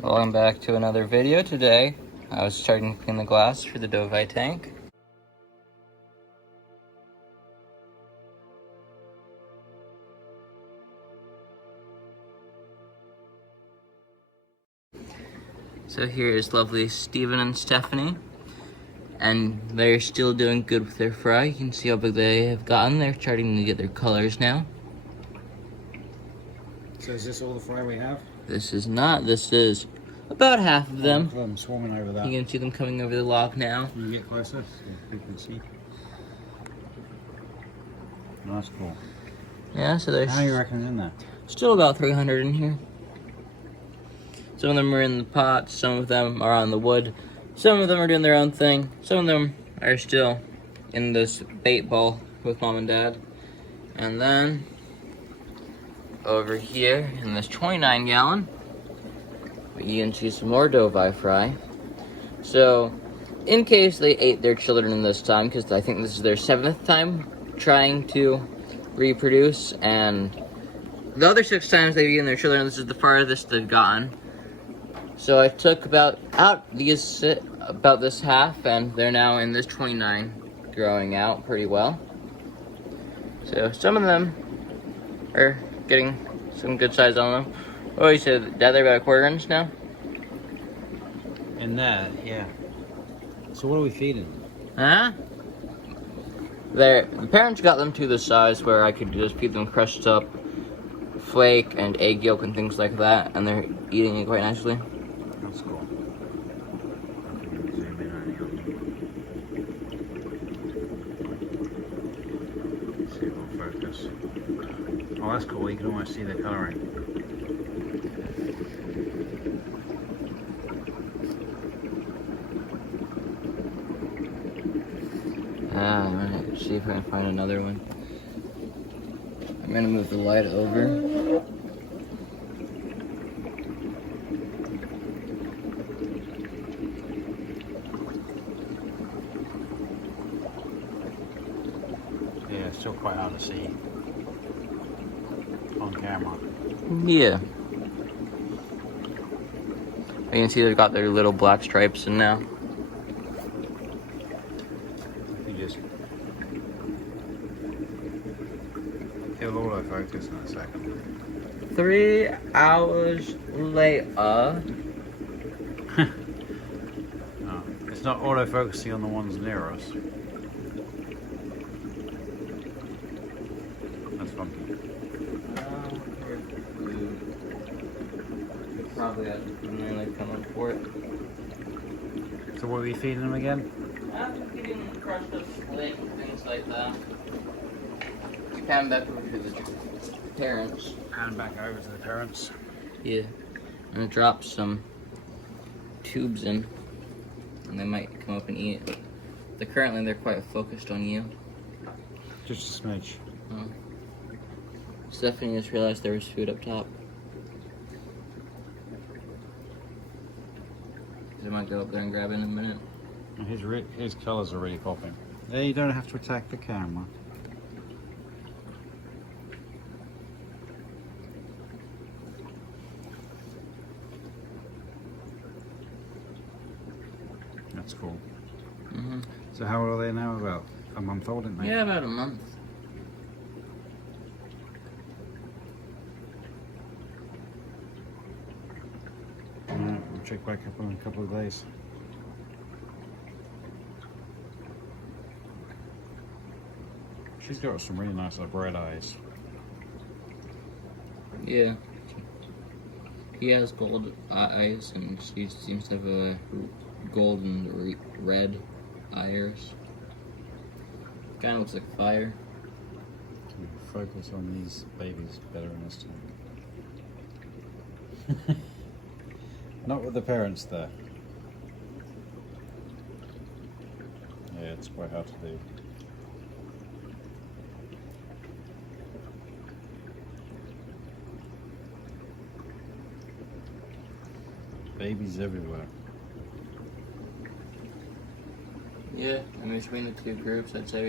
Welcome back to another video. Today I was starting to clean the glass for the Dovii tank. So here is lovely Steven and Stephany, and they're still doing good with their fry. You can see how big they have gotten. They're starting to get their colors now. So is this all the fry we have? This is not. This is about half of them. I'm swarming over that. You can see them coming over the log now. Can you get closer so people can see? Oh, that's cool. Yeah, so there's... How many you reckon in there? Still about 300 in here. Some of them are in the pots, some of them are on the wood, some of them are doing their own thing, some of them are still in this bait bowl with Mom and Dad. And then, over here in this 29 gallon, you can see some more Dovii fry. So, in case they ate their children this time, because I think this is their 7th time trying to reproduce, and the other 6 times they've eaten their children, this is the farthest they've gotten. So I took about this half, and they're now in this 29, growing out pretty well. So some of them are getting some good size on them. Oh, you said, Dad, they're about aquariums now? In there, yeah. So what are we feeding? Huh? The parents got them to the size where I could just feed them crushed up flake and egg yolk and things like that, and they're eating it quite nicely. That's cool. Zoom in on you. See if it'll focus. Oh, that's cool. You can almost see the colouring. I'm gonna see if I can find another one. I'm gonna move the light over. Yeah, it's still quite hard to see on camera. Yeah. You can see they've got their little black stripes in now. It'll autofocus in a second. 3 hours later. No, it's not autofocusing on the ones near us. That's funky. Probably have to come up for it. So what are we feeding them again? I'm getting crushed up flake and things like that. You pan back over to the parents. Pan back over to the parents. Yeah. I'm gonna drop some tubes in, and they might come up and eat it. Currently they're quite focused on you. Just a smidge. Oh. Stephany just realized there was food up top. I might go up there and grab it in a minute. His colours are really popping. Yeah, you don't have to attack the camera. That's cool. Mm-hmm. So how old are they now? About a month old, aren't they? Yeah, about a month. We'll check back up in a couple of days. She's got some really nice red eyes. Yeah. He has gold eyes, and she seems to have a golden red iris. Kind of looks like fire. Focus on these babies better in this time. Not with the parents there. Yeah, it's quite hard to do. Babies everywhere. Yeah, I mean, between the two groups, I'd say we